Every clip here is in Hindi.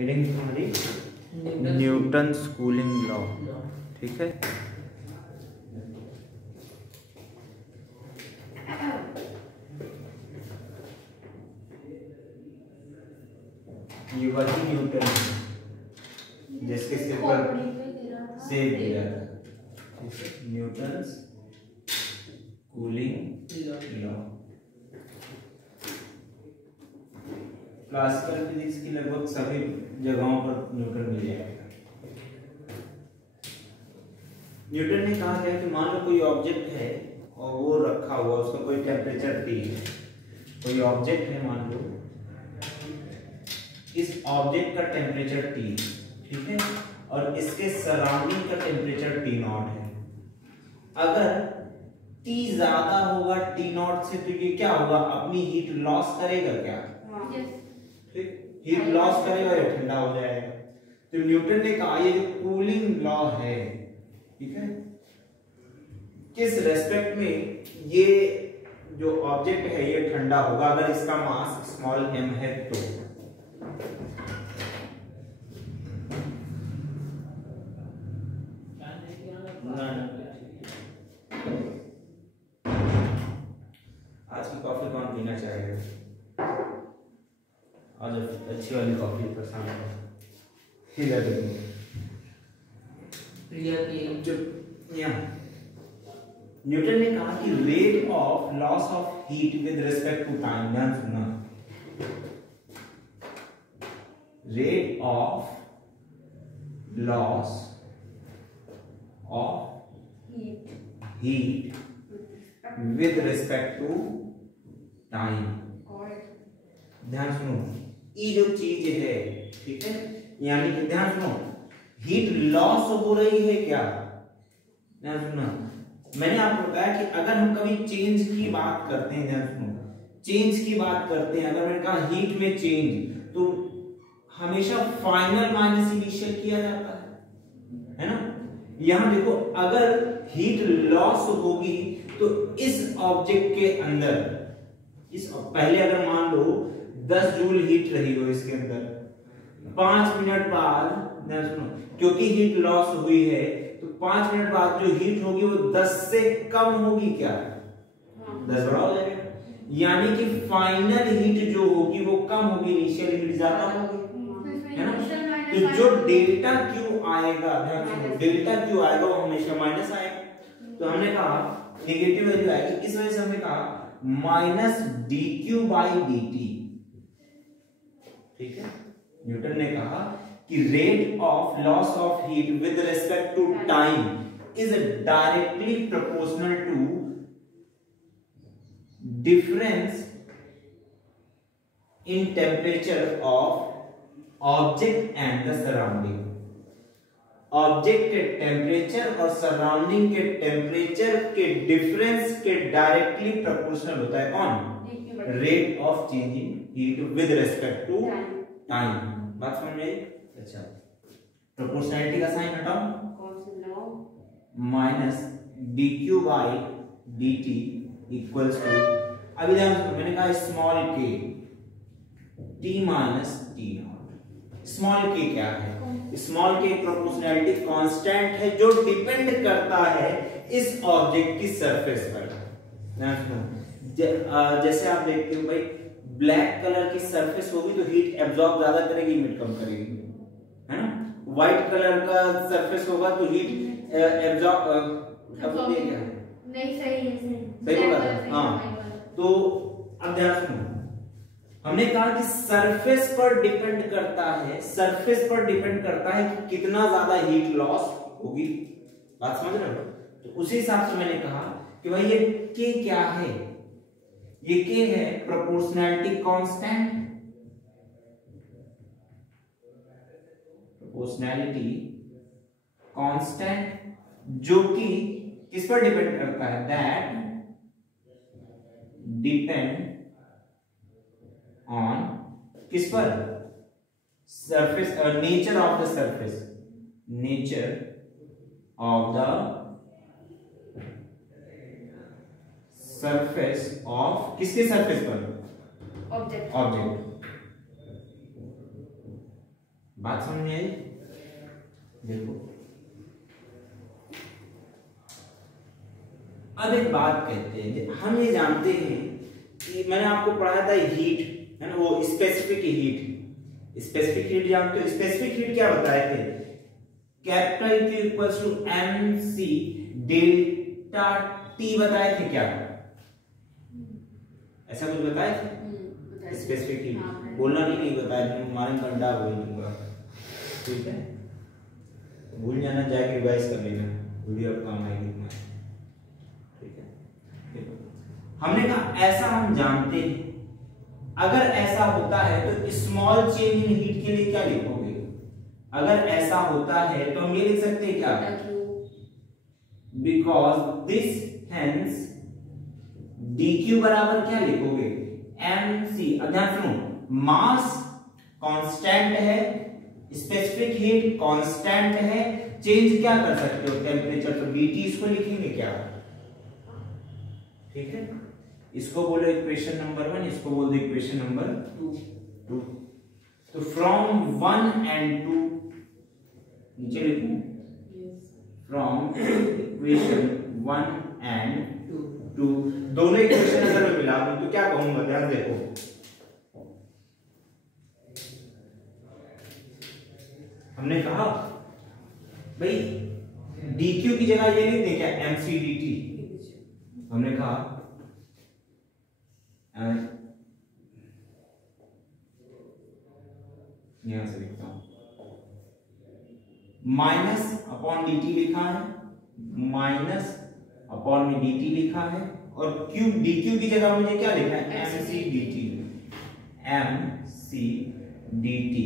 हेडिंग हमारी न्यूटन कूलिंग लॉ, ठीक है। ये वही न्यूटन है जिसके सिर पर सेब दिया था, ठीक है। Newton cooling law classical physics की लगभग सभी जगहों पर न्यूटन मिल जाएगा। न्यूटन ने कहा है कि मान लो कोई ऑब्जेक्ट है और वो रखा हुआ, उसका कोई टेम्परेचर T है। कोई ऑब्जेक्ट है, मान लो इस ऑब्जेक्ट का टेम्परेचर T, ठीक है, और इसके सराउंडिंग का टेम्परेचर T0 है। अगर T ज्यादा होगा T0 से तो ये क्या होगा, अपनी हीट लॉस करेगा क्या? ठीक, हीट लॉस करेगा या ठंडा हो जाएगा। तो न्यूटन ने कहा ये जो कूलिंग लॉ है, ठीक है, किस रेस्पेक्ट में ये जो ऑब्जेक्ट है ये ठंडा होगा अगर इसका मास स्मॉल m है तो। आज की कॉफी कौन पीना चाहेगा? आज अच्छी वाली कॉफी पसंद है। न्यूटन ने कहा कि rate of loss of heat with respect to time, ध्यान सुनना, rate of loss of heat with respect to time. ध्यान सुनो, ये जो चीज है, ठीक है, यानी कि ध्यान सुनो, हीट लॉस हो रही है क्या? ध्यान सुनना, मैंने आपको बताया कि अगर हम कभी चेंज की बात करते हैं, ध्यान सुनो, चेंज की बात करते हैं, अगर मैंने कहा हीट में चेंज, तो हमेशा फाइनल माइनस इनिशियल किया जाता है ना। यहां देखो, अगर हीट लॉस होगी तो इस ऑब्जेक्ट के अंदर, इस पहले अगर मान लो 10 जूल हीट रही हो इसके अंदर, 5 मिनट बाद, ध्यान सुनो, क्योंकि हीट लॉस हुई है तो 5 मिनट बाद जो हीट होगी वो 10 से कम होगी क्या? 10 बड़ा हो जाएगा, यानी कि फाइनल हीट जो होगी वो कम होगी, इनिशियल हीट ज्यादा होगी, है ना। तो जो डेल्टा क्यू आएगा, ध्यान सुनो, डेल्टा क्यू आएगा वो हमेशा माइनस आएगा। तो हमने कहा नेगेटिव वैल्यू आएगी, इस वजह से हमने कहा माइनस dq बाई dt, ठीक है। न्यूटन ने कहा कि rate of loss of heat with respect to time is directly proportional to difference in temperature of object and the surrounding. Object के टेम्परेचर और सराउंडिंग के टेम्परेचर के डिफरेंस के डायरेक्टली प्रोपोर्शनल होता है कौन? Rate of change in heat with respect to time. बात समझ में आई? अच्छा, प्रोपोर्शनैलिटी का साइन हटाओ, minus dq by dt equals to, अभी ध्यान रखो मैंने कहा small k t minus t0। Small k क्या है? स्मॉल k प्रोपोर्शनैलिटी कांस्टेंट है जो डिपेंड करता है इस ऑब्जेक्ट की सरफेस पर। जैसे आप देखते हो भाई, ब्लैक कलर की सरफेस होगी तो हीट एब्जॉर्ब ज्यादा करेगी, हीट कम करेगी, है ना। व्हाइट कलर का सरफेस होगा तो हीट एब्जॉर्ब नहीं, सही बोला, हाँ। तो अब ध्यान सुनो, हमने कहा कि सरफेस पर डिपेंड करता है, सरफेस पर डिपेंड करता है कि कितना ज्यादा हीट लॉस होगी। बात समझ रहे हो? तो उसी हिसाब से मैंने कहा कि भाई ये K क्या है? ये K है प्रोपोर्शनैलिटी कांस्टेंट, प्रोपोर्शनैलिटी कांस्टेंट जो कि किस पर डिपेंड करता है? दैट डिपेंड ऑन किस पर? Surface, nature of the surface, nature of the surface of, किसके सरफेस पर? ऑब्जेक्ट। बात समझ में आई? देखो अब एक बात कहते हैं, हम ये जानते हैं कि मैंने आपको पढ़ाया था हीट है ना, वो स्पेसिफिक हीट। स्पेसिफिक हीट जानते हो? स्पेसिफिक हीट क्या बताए थे? Capital Q equals to mc delta T बताए थे क्या? ऐसा कुछ बताए थे? स्पेसिफिक हीट बोलना नहीं बताया, हमारे कंडा बोल दूंगा, ठीक है? भूल जाना, जाके रिवाइज कर लेना, वीडियो अब काम आएगी तुम्हारे, ठीक है? हमने कहा ऐसा हम जानते हैं, अगर ऐसा होता है तो स्मॉल चेंज इन हीट के लिए क्या लिखोगे? अगर ऐसा होता है तो हम ये लिख सकते हैं क्या? बिकॉज दिस हेंस dq बराबर क्या लिखोगे? mc। अब ध्यान सुनो, मास कांस्टेंट है, स्पेसिफिक हीट कांस्टेंट है, चेंज क्या कर सकते हो? टेम्परेचर। तो dt इसको लिखेंगे क्या? ठीक है, इसको बोलो इक्वेशन नंबर 1, इसको बोल दो इक्वेशन नंबर 2। तो फ्रॉम 1 एंड 2 नीचे लिखूं, फ्रॉम इक्वेशन 1 एंड 2 दोनों इक्वेशन अगर मैं मिला दूं तो क्या कहूंगा? ध्यान देखो, हमने कहा भाई dq की जगह ये लिख दें क्या? mc dt। हमने कहा यहां से लिखता हूं, माइनस अपॉन dt लिखा है, माइनस अपॉन में dt लिखा है, और q dq की जगह मुझे क्या लिखना है? mc dt। mc dt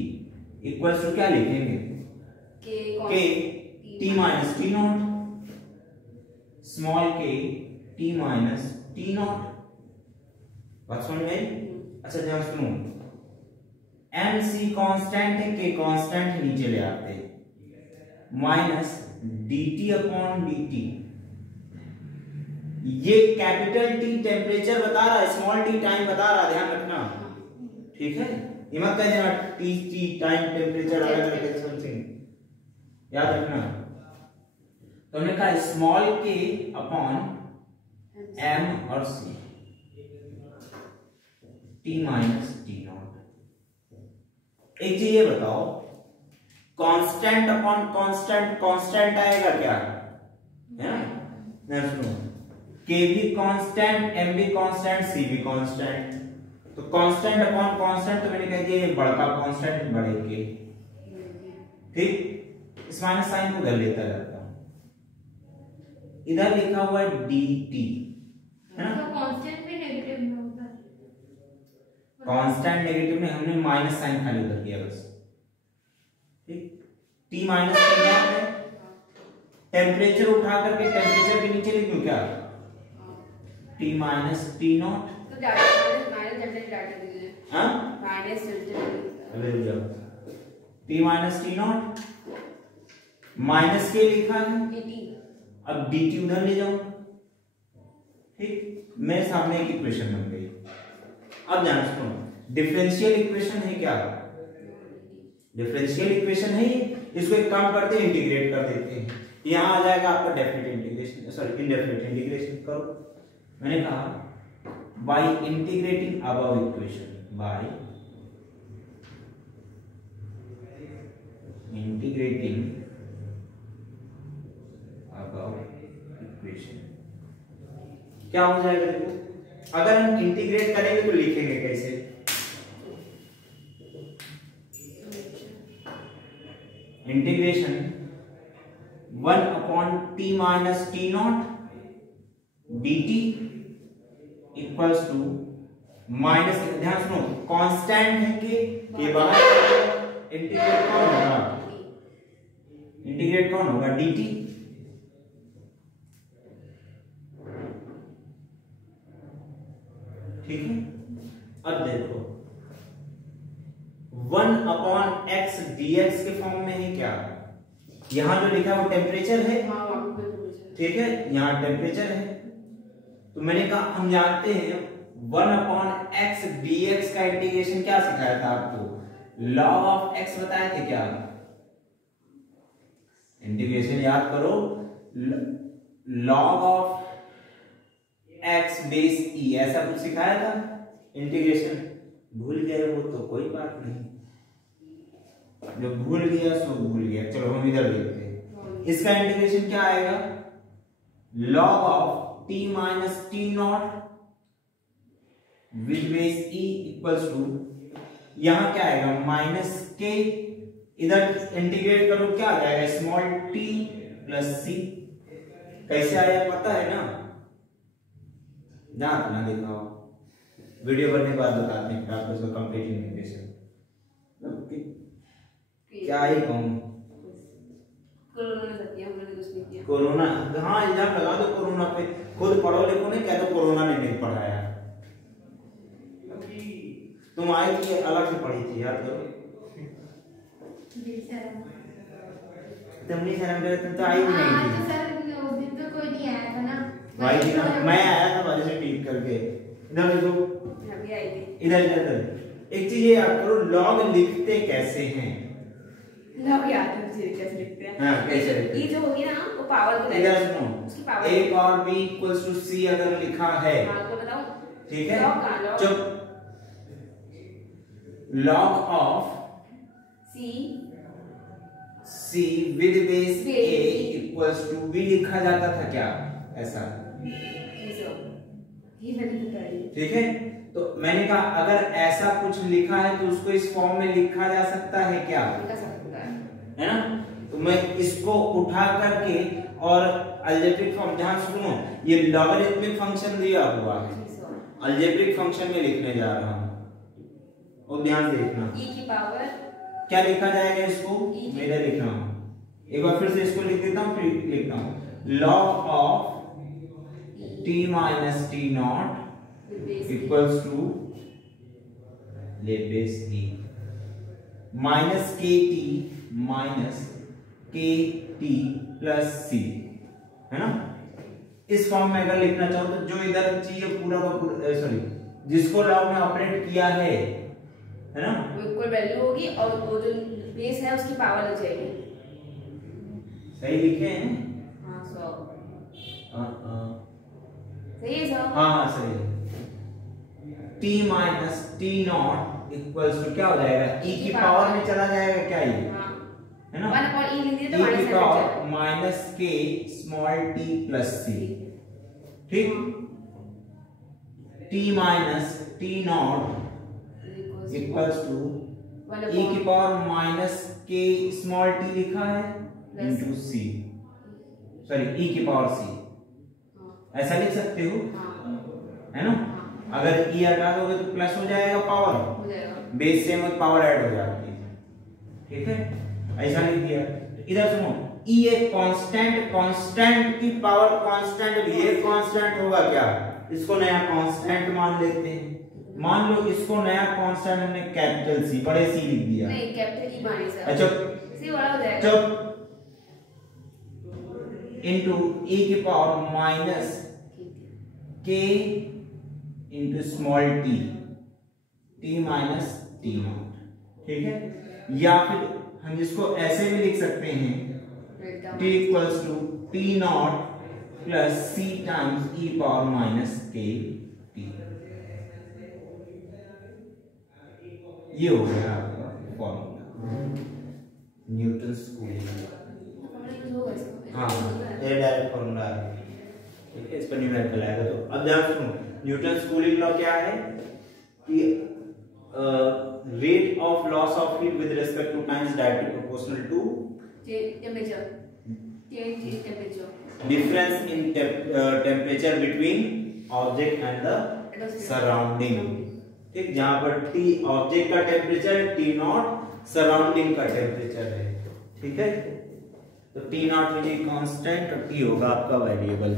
equals to क्या लिखेंगे? k t minus t naught, small k t minus t naught. बात समझ में आई? अच्छा ध्यान सुनो, mc कांस्टेंट है, k कांस्टेंट है, नीचे ले आते हैं, माइनस dt अपॉन dt। ये कैपिटल T टेम्परेचर बता रहा है, स्मॉल t टाइम बता रहा है, ध्यान रखना, ठीक है? ये मत कह देना t टाइम टेम्परेचर अलग अलग है, समथिंग याद रखना। तो हमने कहा स्मॉल k अपॉन m और c t minus t not. एक चीज ये बताओ, कांस्टेंट अपॉन कांस्टेंट कांस्टेंट आएगा क्या? है ना? सुनो, k भी कांस्टेंट, m भी कांस्टेंट, c भी कांस्टेंट। तो कांस्टेंट अपॉन कांस्टेंट तो मैंने कह दिया ये बड़का कांस्टेंट बड़े के, ठीक? इस माइनस साइन को इधर लेता जाता हूं, इधर लिखा हुआ है dt, है ना? कांस्टेंट में नेगेटिव में होता है, कांस्टेंट नेगेटिव में हमने माइनस साइन खाली उधर किया बस, ठीक? t माइनस t नॉट है, टेम्परेचर उठा करके टेम्परेचर के नीचे लिख दूं क्या? t minus t not. तो माइनस जनरेट डाटा दीजिए, हां माइनस जनरेट, अरे रुक जाओ, t minus t not, minus के लिखा है dt, अब dt उधर ले जाओ, ठीक? मेरे सामने एक इक्वेशन बन गई। अब ध्यान सुनो, डिफरेंशियल इक्वेशन है क्या? डिफरेंशियल इक्वेशन है ये, इसको एक काम करते हैं, इंटीग्रेट कर देते हैं, यहां आ जाएगा आपका definite integration, sorry indefinite integration करो। मैंने कहा by integrating above equation, by integrating above equation क्या हो जाएगा? देखो, अगर हम इंटीग्रेट करेंगे तो लिखेंगे कैसे? Integration 1 upon t minus t naught dt equals to minus, ध्यान सुनो, कांस्टेंट है के बाद इंटीग्रेट कौन होगा? इंटीग्रेट कौन होगा? dt। ठीक है, अब देखो 1 अपॉन x dx के फॉर्म में है क्या? यहां जो लिखा है वो टेम्परेचर है, ठीक है? यहां टेम्परेचर है, तो मैंने कहा हम जानते हैं 1 अपॉन x dx का इंटीग्रेशन क्या सिखाया था आपको? लॉग ऑफ एक्स बताए थे क्या? इंटीग्रेशन याद करो, लॉग ऑफ एक्स बेस ई, ऐसा कुछ सिखाया था इंटीग्रेशन। भूल गए वो तो कोई बात नहीं, जो भूल गया सो भूल गया। चलो हम इधर देखते हैं, इसका इंटीग्रेशन क्या आएगा? Log of T minus T naught with base e equals to, यहां क्या आएगा? माइनस के, इधर इंटीग्रेट करो क्या आ जाएगा? स्मॉल टी प्लस सी। कैसे आया पता है ना? ना दिखाओ, वीडियो बनने के बाद बताते हैं आपको इसका कंप्लीट इंटीग्रेशन। क्या ही कहूं, कोरोना, हाँ इल्जाम लगा दो कोरोना पे, खुद पढ़ो लिखो नहीं, क्या तो कोरोना ने नहीं पढ़ाया। तुम आई थी अलग से पढ़ी थी, याद करो। तुमने शर्म करे, तुम तो आई भी नहीं थी। उस दिन तो कोई नहीं आया था ना। भाई थी ना, मैं आया था वजह से टीक करके। इधर देखो, अभी आई थी। इधर एक चीज ये याद करो, लॉग लिखते कैसे हैं? लॉग याद है मुझे कैसे लिखते हैं। हाँ, कैसे लिखते हैं? ये जो होगी ना वो पावर को इधर सुनो, उसकी पावर a और b इक्वल्स टू c अगर लिखा है, हां तो बताओ, ठीक है? लॉग का लॉग जब log of c with base a equals to b लिखा जाता था क्या? ऐसा, ये मैंने तो पढ़ी। ठीक है? तो मैंने कहा अगर ऐसा कुछ लिखा है तो उसको इस फॉर्म में लिखा जा सकता है क्या? लिखा सकता है ना? तो मैं इसको उठा करके और अलजेब्रिक फॉर्म, ध्यान सुनो, ये लॉगरिथमिक फंक्शन दिया हुआ है, अलजेब्रिक फंक्शन में लिखने जा रहा हूं, और ध्यान से देखना। e की पावर क्या लिखा जाएगा इसको? मेरे लिखना हूं, एक बार फिर से इसको लिख देता हूं, फिर लिखता हूं। Log of t minus T naught equals to ले base e minus K T minus K T plus C, है ना? इस फॉर्म में अगर लिखना चाहो तो जो इधर चाहिए पूरा का पूरा, सॉरी, जिसको लॉग में ऑपरेट किया है ना, वो इक्वल वैल्यू होगी और वो जो बेस है उसकी पावर लग जाएगी। सही लिखे हैं? हां 100 सही है 100। हाँ सही है। t minus T naught equals to क्या हो जाएगा? e की पावर में चला जाएगा क्या ये? हां है ना? 1 अपॉन e लिख दिया तो e की minus power minus K small t plus c, ठीक? t minus T naught equals to e की power minus K small t लिखा है इनटू c, सॉरी e की पावर c, ऐसा लिख सकते हो, है ना? अगर e हटा दोगे तो प्लस हो जाएगा पावर, हो जाएगा, बेस से में पावर ऐड हो जाती है, ठीक है? ऐसा लिख दिया। इधर सुनो, e एक कांस्टेंट, कांस्टेंट की पावर कांस्टेंट भी एक कांस्टेंट होगा क्या? इसको नया कांस्टेंट मान लेते हैं। मान लो इसको नया कांस्टेंट हमने कैपिटल सी, बड़े सी लिख दिया। नहीं कैपिटल ई माइनस, अच्छा सी बड़ा हो जाएगा, चुप, इनटू e की पावर माइनस के into small T, T minus T not, ठीक है? या फिर हम इसको ऐसे भी लिख सकते हैं, t equals to T naught plus C times e power minus K T. ये हो गया आपका फॉर्मूला, न्यूटन स्कूलिंग। हाँ ये डायरेक्ट फॉर्मूला है, ठीक है? इस पर न्यूमेरिकल आएगा। तो अब ध्यान सुनो, न्यूटन स्कूलिंग लॉ क्या है कि rate of loss of heat with respect to time is directly proportional to temperature, change in temperature, difference in temperature between object and the surrounding, ठीक? जहां पर टी ऑब्जेक्ट का टेम्परेचर है, टी नॉट सराउंडिंग का टेम्परेचर है, ठीक है? तो टी नॉट कांस्टेंट और टी होगा आपका वेरिएबल।